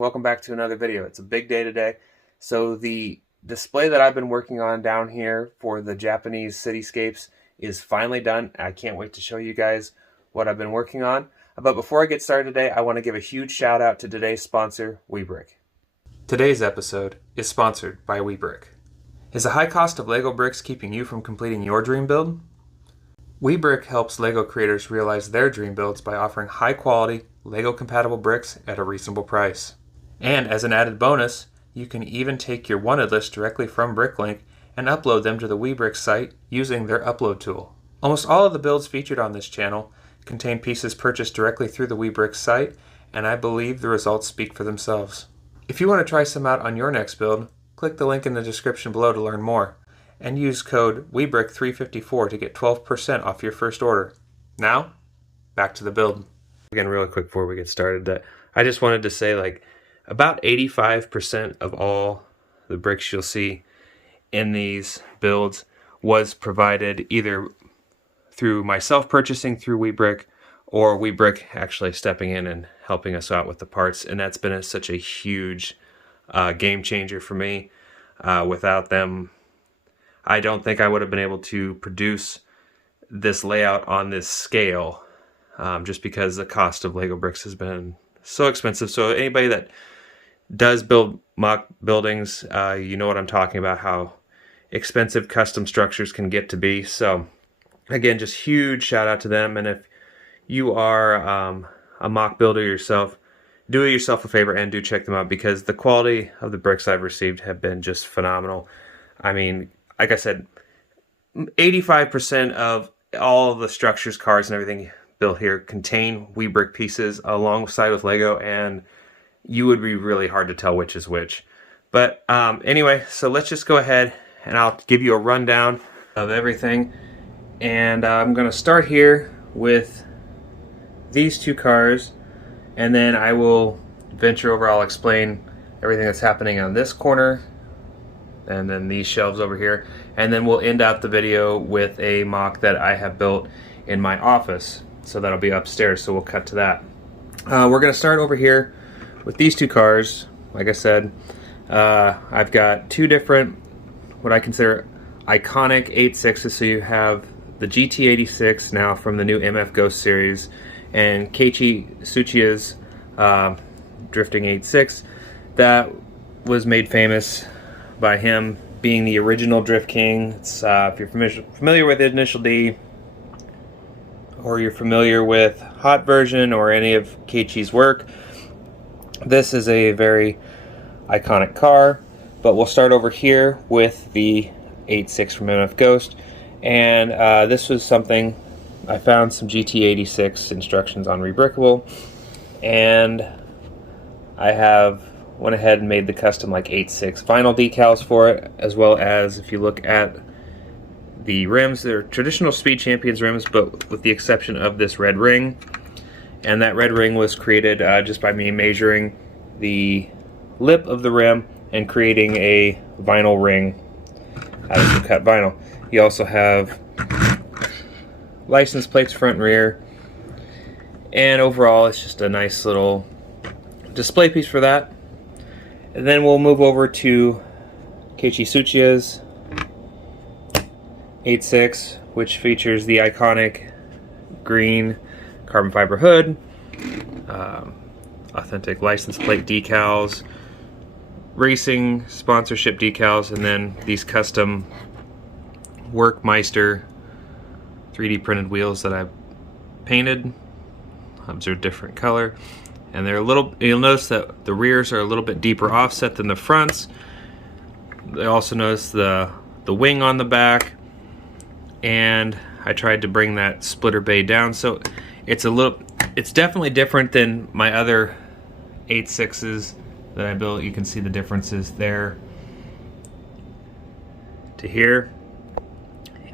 Welcome back to another video. It's a big day today. So the display that I've been working on down here for the Japanese cityscapes is finally done. I can't wait to show you guys what I've been working on. But before I get started today, I want to give a huge shout out to today's sponsor, WeBrick. Today's episode is sponsored by WeBrick. Is the high cost of Lego bricks keeping you from completing your dream build? WeBrick helps Lego creators realize their dream builds by offering high quality, Lego compatible bricks at a reasonable price. And as an added bonus, you can even take your wanted list directly from Bricklink and upload them to the WeBrick site using their upload tool. Almost all of the builds featured on this channel contain pieces purchased directly through the WeBrick site, and I believe the results speak for themselves. If you want to try some out on your next build, click the link in the description below to learn more, and use code WeBrick354 to get 12% off your first order. Now, back to the build. Again, really quick before we get started, I just wanted to say, about 85% of all the bricks you'll see in these builds was provided either through myself purchasing through WeBrick or WeBrick actually stepping in and helping us out with the parts. And that's been such a huge game changer for me. Without them, I don't think I would have been able to produce this layout on this scale, just because the cost of Lego bricks has been so expensive. So anybody that does build mock buildings, you know what I'm talking about, how expensive custom structures can get to be. So again, just huge shout out to them. And if you are a mock builder yourself, do yourself a favor and do check them out, because the quality of the bricks I've received have been just phenomenal. I mean, like I said, 85% of all of the structures, cars, and everything built here contain WeBrick pieces alongside with Lego, and you would be really hard to tell which is which. But anyway, so let's just go ahead and I'll give you a rundown of everything. And I'm going to start here with these two cars, and then I will venture over, I'll explain everything that's happening on this corner, and then these shelves over here, and then we'll end out the video with a mock that I have built in my office. So that'll be upstairs, so we'll cut to that. We're going to start over here with these two cars. Like I said, I've got two different, what I consider iconic 8.6s. So you have the GT86 now from the new MF Ghost series, and Keiichi Tsuchiya's drifting 8.6 that was made famous by him being the original Drift King. It's, if you're familiar with Initial D, or you're familiar with Hot Version or any of Keiichi's work, this is a very iconic car. But we'll start over here with the 8.6 from MF Ghost. And this was something, I found some GT86 instructions on Rebrickable, and I have went ahead and made the custom 8.6 vinyl decals for it, as well as, if you look at the rims, they're traditional Speed Champions rims, but with the exception of this red ring. And that red ring was created just by me measuring the lip of the rim and creating a vinyl ring out of cut vinyl. You also have license plates front and rear, and overall it's just a nice little display piece for that. And then we'll move over to Keiichi Tsuchiya's 8.6, which features the iconic green carbon fiber hood, authentic license plate decals, racing sponsorship decals, and then these custom Workmeister 3D printed wheels that I've painted. They're a different color, and they're a little, you'll notice that the rears are a little bit deeper offset than the fronts. You'll also notice the wing on the back, and I tried to bring that splitter bay down, so it's definitely different than my other 8.6s that I built. You can see the differences there to here.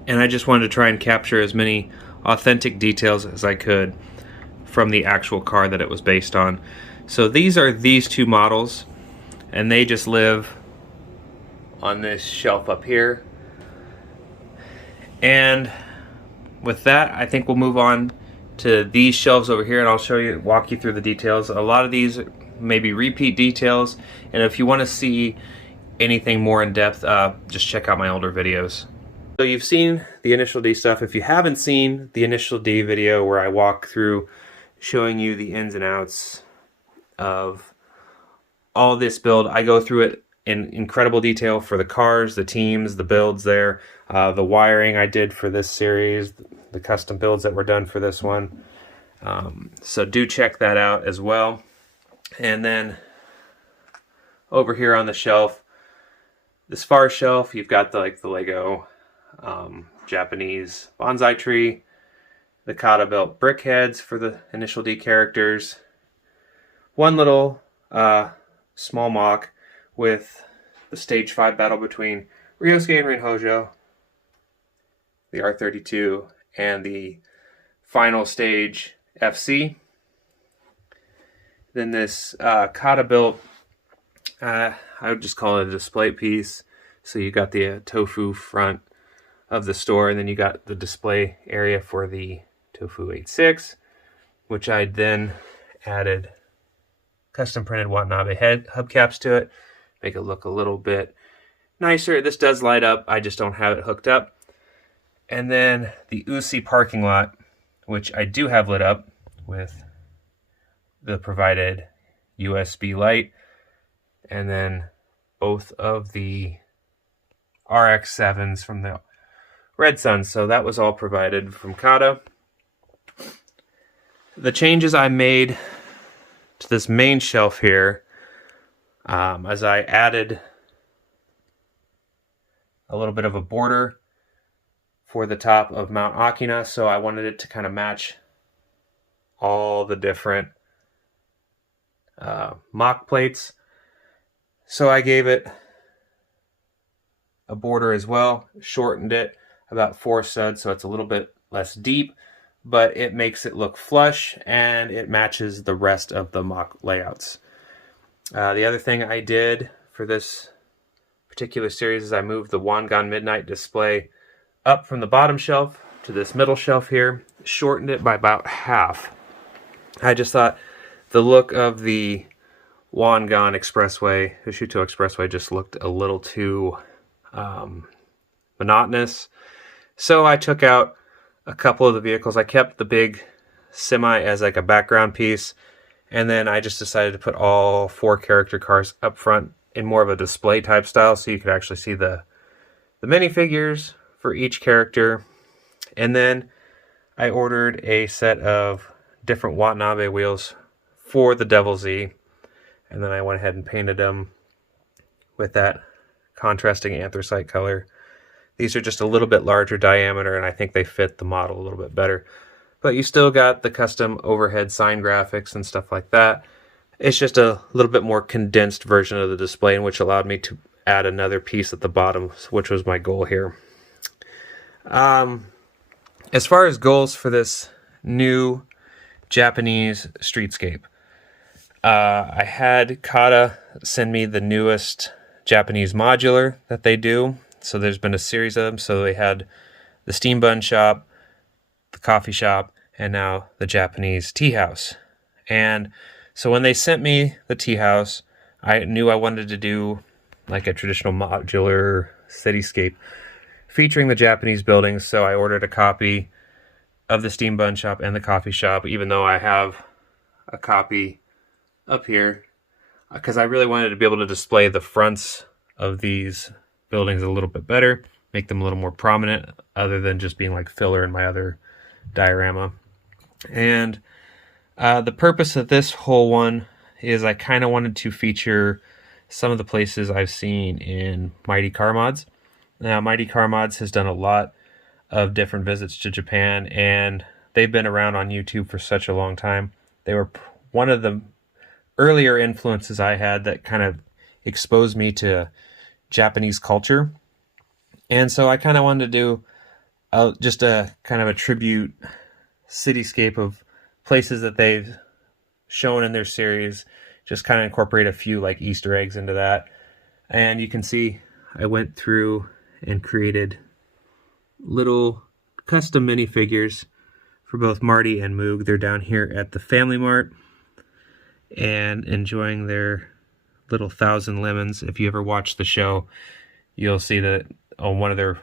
And I just wanted to try and capture as many authentic details as I could from the actual car that it was based on. So these are these two models, and they just live on this shelf up here. And with that, I think we'll move on to these shelves over here, and I'll walk you through the details. A lot of these maybe repeat details. And if you want to see anything more in depth, just check out my older videos. So you've seen the Initial D stuff. If you haven't seen the Initial D video where I walk through showing you the ins and outs of all this build, I go through it in incredible detail for the cars, the teams, the builds there, the wiring I did for this series, the custom builds that were done for this one. So do check that out as well. And then over here on the shelf, this far shelf, you've got the Lego Japanese bonsai tree, the CaDa built brick heads for the Initial D characters, one little small mock with the Stage 5 battle between Ryosuke and Rinhojo, the R32, and the final stage FC. Then this CaDa built, I would just call it a display piece. So you got the tofu front of the store, and then you got the display area for the Tofu 86, which I then added custom printed Watanabe head hubcaps to it, make it look a little bit nicer. This does light up, I just don't have it hooked up. And then the Usi parking lot, which I do have lit up with the provided USB light, and then both of the RX-7s from the Red Sun. So that was all provided from CaDa. The changes I made to this main shelf here, as I added a little bit of a border for the top of Mount Akina, so I wanted it to kind of match all the different mock plates. So I gave it a border as well, shortened it about 4 studs so it's a little bit less deep, but it makes it look flush and it matches the rest of the mock layouts. The other thing I did for this particular series is I moved the Wangan Midnight display up from the bottom shelf to this middle shelf here, shortened it by about half. I just thought the look of the Wangan Expressway, the Shuto Expressway, just looked a little too monotonous. So I took out a couple of the vehicles. I kept the big semi as like a background piece, and then I just decided to put all 4 character cars up front in more of a display type style, so you could actually see the minifigures for each character. And then I ordered a set of different Watanabe wheels for the Devil Z, and then I went ahead and painted them with that contrasting anthracite color. These are just a little bit larger diameter, and I think they fit the model a little bit better. But you still got the custom overhead sign graphics and stuff like that. It's just a little bit more condensed version of the display, which allowed me to add another piece at the bottom, which was my goal here. As far as goals for this new Japanese streetscape, I had CaDa send me the newest Japanese modular that they do. So there's been a series of them. So they had the Steam Bun Shop, the coffee shop, and now the Japanese tea house. And so when they sent me the tea house, I knew I wanted to do like a traditional modular cityscape featuring the Japanese buildings. So I ordered a copy of the Steam Bun Shop and the coffee shop, even though I have a copy up here, because I really wanted to be able to display the fronts of these buildings a little bit better, make them a little more prominent, other than just being like filler in my other diorama. And the purpose of this whole one is I kind of wanted to feature some of the places I've seen in Mighty Car Mods. Now, Mighty Car Mods has done a lot of different visits to Japan, and they've been around on YouTube for such a long time. They were one of the earlier influences I had that kind of exposed me to Japanese culture. And so I kind of wanted to do just a kind of a tribute cityscape of places that they've shown in their series, just kind of incorporate a few like Easter eggs into that. And you can see I went through and created little custom minifigures for both Marty and Moog. They're down here at the Family Mart. and enjoying their little 1,000 lemons. If you ever watch the show, you'll see that on one of their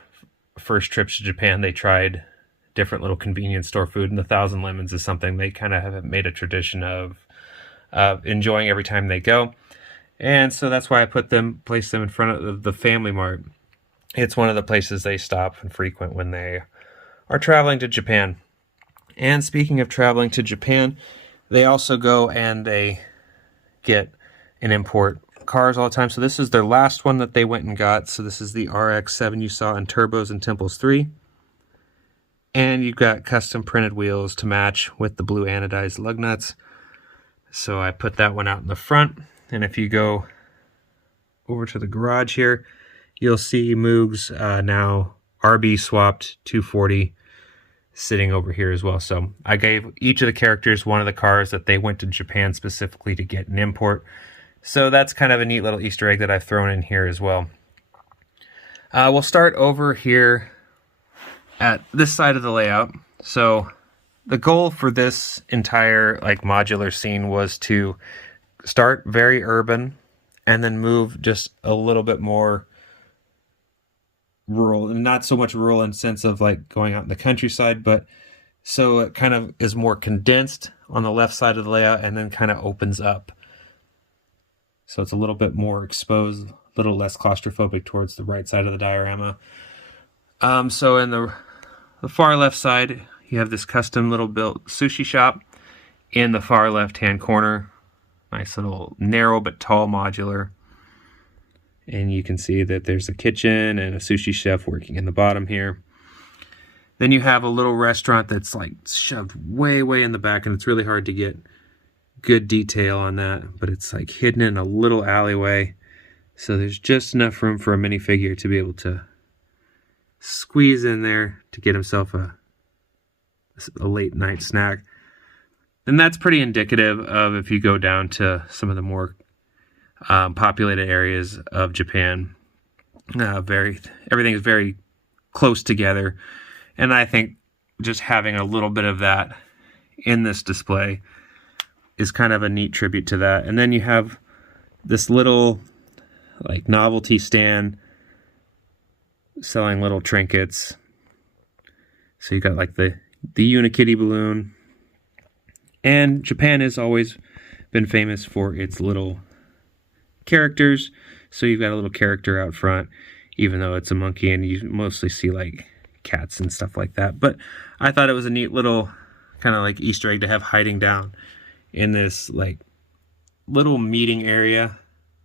first trips to Japan, they tried different little convenience store food, and the 1,000 lemons is something they kind of have made a tradition of enjoying every time they go. And so that's why I placed them in front of the Family Mart. It's one of the places they stop and frequent when they are traveling to Japan. And speaking of traveling to Japan, they also go and they get and import cars all the time. So this is their last one that they went and got. So this is the RX-7 you saw in Turbos and Temples 3. And you've got custom printed wheels to match with the blue anodized lug nuts. So I put that one out in the front. And if you go over to the garage here, you'll see Moog's now RB swapped 240 sitting over here as well. So I gave each of the characters one of the cars that they went to Japan specifically to get an import. So that's kind of a neat little Easter egg that I've thrown in here as well. We'll start over here at this side of the layout. So the goal for this entire modular scene was to start very urban and then move just a little bit more rural, and not so much rural in the sense of going out in the countryside, but so it kind of is more condensed on the left side of the layout and then kind of opens up. So it's a little bit more exposed, a little less claustrophobic towards the right side of the diorama. So in the far left side, you have this custom little built sushi shop in the far left-hand corner. Nice little narrow but tall modular. And you can see that there's a kitchen and a sushi chef working in the bottom here. Then you have a little restaurant that's shoved way, way in the back, and it's really hard to get good detail on that, but it's hidden in a little alleyway. So there's just enough room for a minifigure to be able to squeeze in there to get himself a late night snack. And that's pretty indicative of if you go down to some of the more populated areas of Japan. Everything is very close together, and I think just having a little bit of that in this display is kind of a neat tribute to that. And then you have this little novelty stand selling little trinkets. So you got the Unikitty balloon, and Japan has always been famous for its little characters. So you've got a little character out front, even though it's a monkey, and you mostly see cats and stuff like that. But I thought it was a neat little kind of Easter egg to have hiding down in this little meeting area.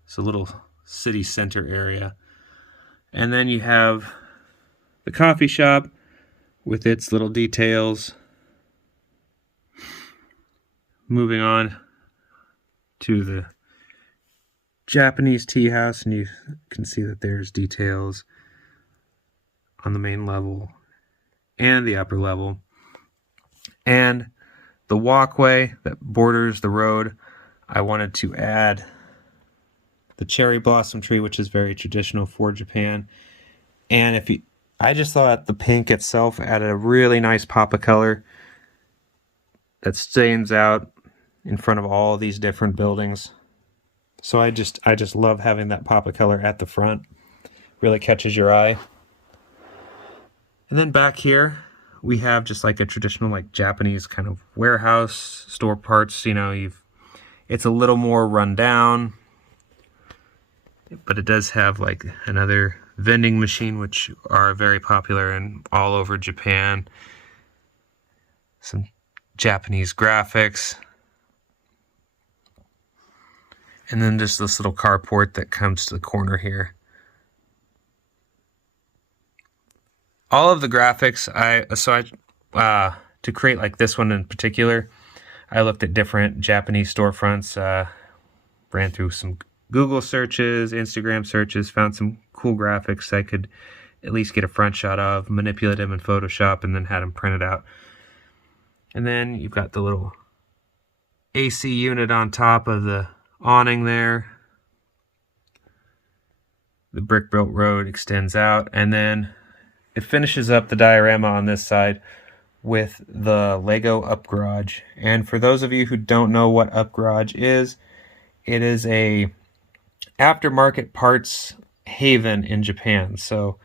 It's a little city center area. And then you have the coffee shop with its little details. Moving on to the Japanese tea house, and you can see that there's details on the main level and the upper level. And the walkway that borders the road, I wanted to add the cherry blossom tree, which is very traditional for Japan. And I just thought the pink itself added a really nice pop of color that stands out in front of all these different buildings. So I just love having that pop of color at the front. Really catches your eye. And then back here, we have just a traditional Japanese kind of warehouse, store parts. It's a little more run down, but it does have another vending machine, which are very popular and all over Japan. Some Japanese graphics. And then just this little carport that comes to the corner here. All of the graphics, to create this one in particular, I looked at different Japanese storefronts, ran through some Google searches, Instagram searches, found some cool graphics I could at least get a front shot of, manipulate them in Photoshop, and then had them printed out. And then you've got the little AC unit on top of the awning there. The brick-built road extends out, and then it finishes up the diorama on this side with the Lego Up Garage. And for those of you who don't know what Up Garage is, it is a aftermarket parts haven in Japan. So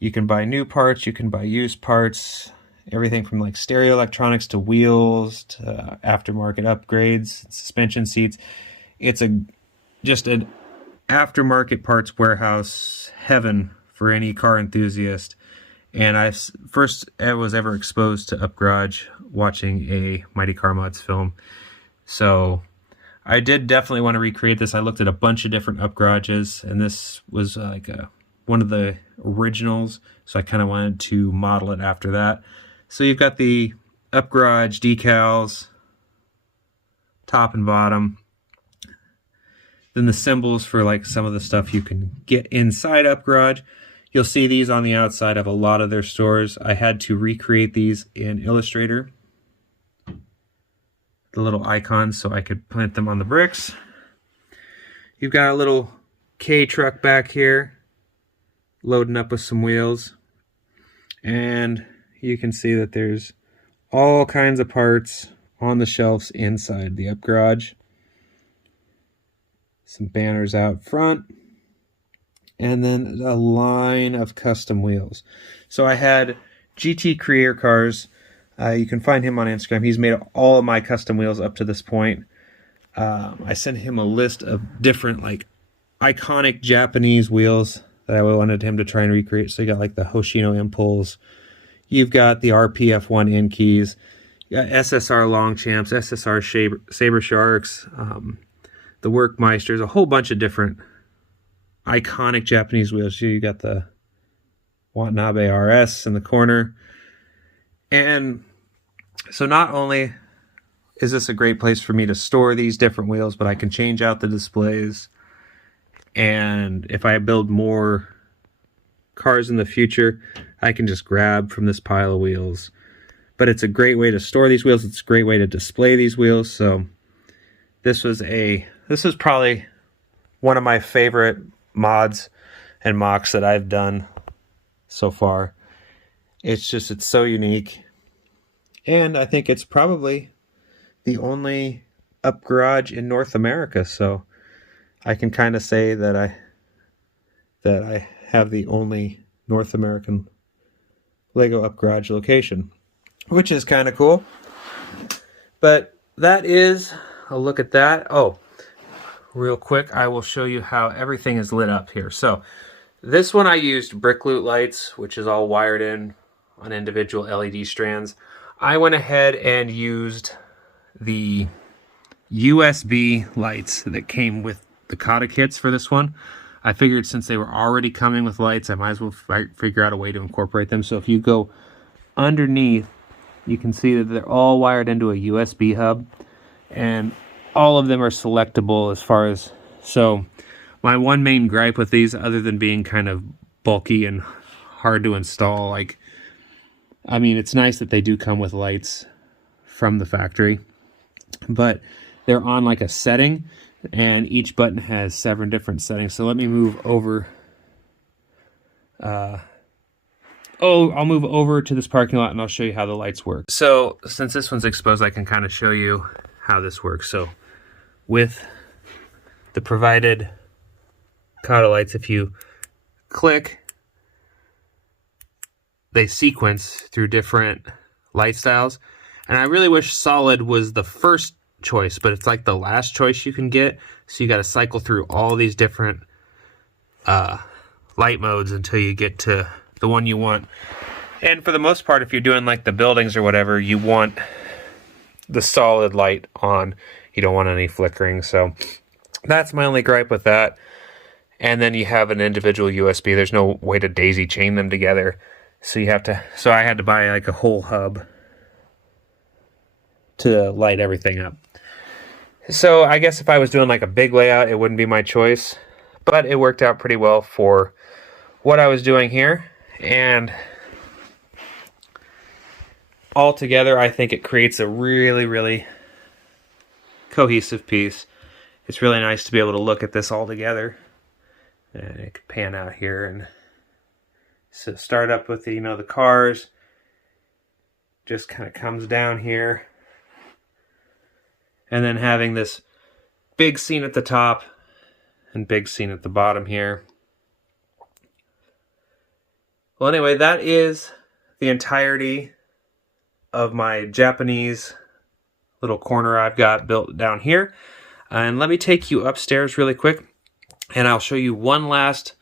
you can buy new parts, you can buy used parts, everything from like stereo electronics to wheels to aftermarket upgrades, suspension seats. It's just an aftermarket parts warehouse heaven for any car enthusiast. And I was ever exposed to Up Garage watching a Mighty Car Mods film. So I did definitely want to recreate this. I looked at a bunch of different Up Garages, and this was like one of the originals. So I kind of wanted to model it after that. So you've got the Up Garage decals, top and bottom. Then the symbols for like some of the stuff you can get inside Up Garage. You'll see these on the outside of a lot of their stores. I had to recreate these in Illustrator, the little icons, so I could plant them on the bricks. You've got a little K truck back here, loading up with some wheels. And you can see that there's all kinds of parts on the shelves inside the Up Garage. Some banners out front. And then a line of custom wheels. So I had GT Creator Cars. You can find him on Instagram. He's made all of my custom wheels up to this point. I sent him a list of different like iconic Japanese wheels that I wanted him to try and recreate. So you got like the Hoshino Impulse. You've got the RPF1 N keys. You got SSR Longchamps, SSR Saber Sharks, the Workmeisters, a whole bunch of different iconic Japanese wheels. You got the Watanabe RS in the corner. And so not only is this a great place for me to store these different wheels, but I can change out the displays. And if I build more cars in the future, I can just grab from this pile of wheels. But it's a great way to store these wheels. It's a great way to display these wheels. So this was probably one of my favorite mods and mocks that I've done so far. It's so unique. And I think it's probably the only Up Garage in North America. So I can kind of say that I have the only North American Lego Up Garage location, which is kind of cool. But that is a look at that. Oh, real quick, I will show you how everything is lit up here. So this one I used brick loot lights, which is all wired in on individual LED strands. I went ahead and used the USB lights that came with the CaDa kits for this one. I figured since they were already coming with lights, I might as well figure out a way to incorporate them. So if you go underneath, you can see that they're all wired into a USB hub, and all of them are selectable as far as... So my one main gripe with these, other than being kind of bulky and hard to install, it's nice that they do come with lights from the factory, but they're on like a setting, and each button has 7 different settings. So let me move over. I'll move over to this parking lot and I'll show you how the lights work. So since this one's exposed, I can kind of show you how this works. So with the provided CaDa lights, if you click, they sequence through different light styles. And I really wish solid was the first choice, but it's like the last choice you can get. So you got to cycle through all these different light modes until you get to the one you want. And for the most part, if you're doing like the buildings or whatever, you want the solid light on. You don't want any flickering. So that's my only gripe with that. And then you have an individual USB. There's no way to daisy chain them together. So I had to buy like a whole hub to light everything up. So I guess if I was doing like a big layout, it wouldn't be my choice, but it worked out pretty well for what I was doing here. And altogether, I think it creates a really, really cohesive piece. It's really nice to be able to look at this all together. And it could pan out here and so start up with the cars. just kind of comes down here. And then having this big scene at the top and big scene at the bottom here. Well, anyway, that is the entirety of my Japanese little corner I've got built down here. And let me take you upstairs really quick, and I'll show you one last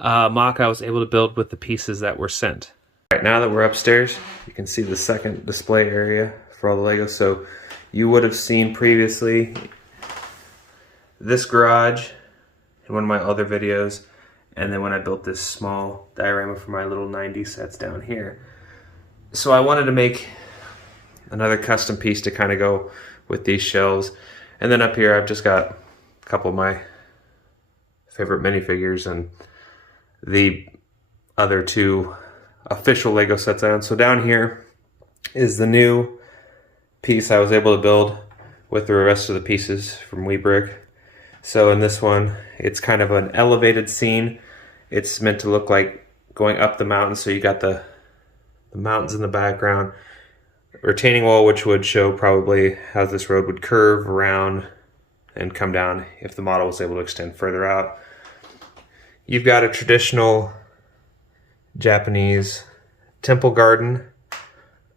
mock I was able to build with the pieces that were sent. All right, now that we're upstairs, you can see the second display area for all the Legos. So you would have seen previously this garage in one of my other videos, and then when I built this small diorama for my little 90 sets down here. So I wanted to make another custom piece to kind of go with these shelves. And then up here I've just got a couple of my favorite minifigures and the other two official Lego sets I own. So down here is the new piece I was able to build with the rest of the pieces from WeBrick. So in this one, it's kind of an elevated scene. It's meant to look like going up the mountain, so you got the mountains in the background. Retaining wall, which would show probably how this road would curve around and come down if the model was able to extend further out. You've got a traditional Japanese temple garden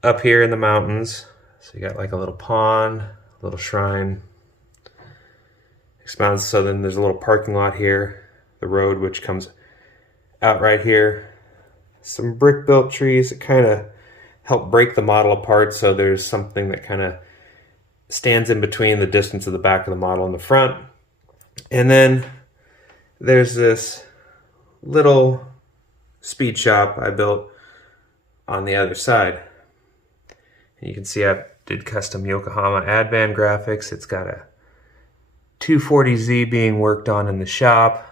up here in the mountains. So you got like a little pond, a little shrine. Expounds, so then there's a little parking lot here, the road which comes out right here. Some brick built trees that kind of help break the model apart, so there's something that kind of stands in between the distance of the back of the model and the front. And then there's this little speed shop I built on the other side. And you can see I did custom Yokohama Advan graphics. It's got a 240Z being worked on in the shop.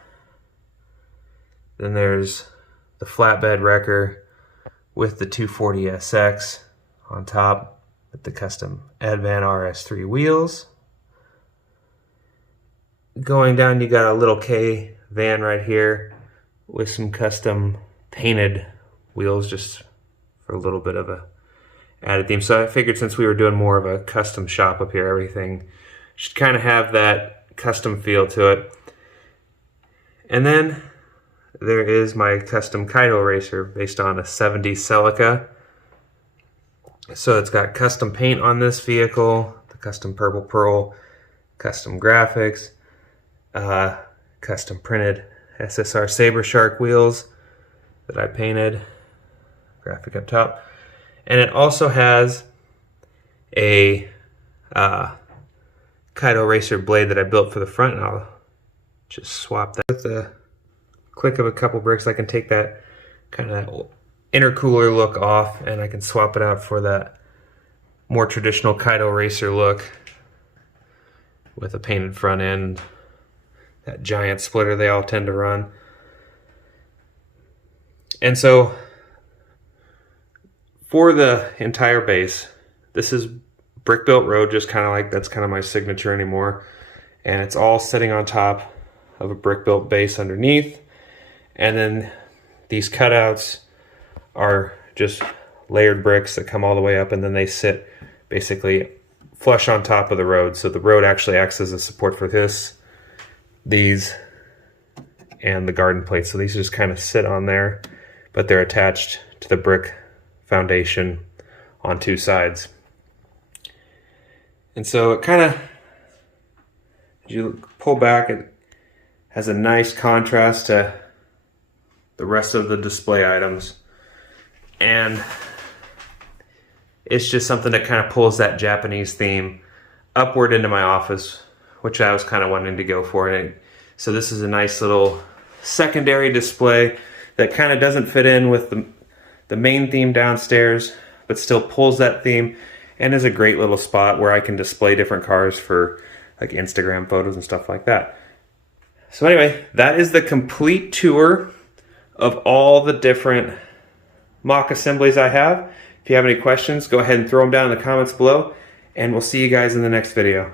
Then there's the flatbed wrecker with the 240SX on top with the custom Advan RS3 wheels. Going down, you got a little K van right here with some custom painted wheels just for a little bit of a added theme. So I figured since we were doing more of a custom shop up here, everything should kind of have that custom feel to it. And then there is my custom CaDa racer based on a 70 Celica. So it's got custom paint on this vehicle, the custom purple pearl, custom graphics, custom printed SSR Saber Shark wheels that I painted, graphic up top. And it also has a CaDa racer blade that I built for the front, and I'll just swap that. With the click of a couple bricks, I can take that kind of intercooler look off, and I can swap it out for that more traditional CaDa racer look with a painted front end, that giant splitter they all tend to run. And so for the entire base, this is brick built road, just kind of like that's kind of my signature anymore. And it's all sitting on top of a brick built base underneath. And then these cutouts are just layered bricks that come all the way up, and then they sit basically flush on top of the road. So the road actually acts as a support for these, and the garden plates. So these just kind of sit on there, but they're attached to the brick foundation on two sides. And so it kind of, as you pull back, it has a nice contrast to the rest of the display items. And it's just something that kind of pulls that Japanese theme upward into my office, which I was kind of wanting to go for. And so this is a nice little secondary display that kind of doesn't fit in with the main theme downstairs, but still pulls that theme and is a great little spot where I can display different cars for like Instagram photos and stuff like that. So anyway, that is the complete tour of all the different mock assemblies I have. If you have any questions, go ahead and throw them down in the comments below, and we'll see you guys in the next video.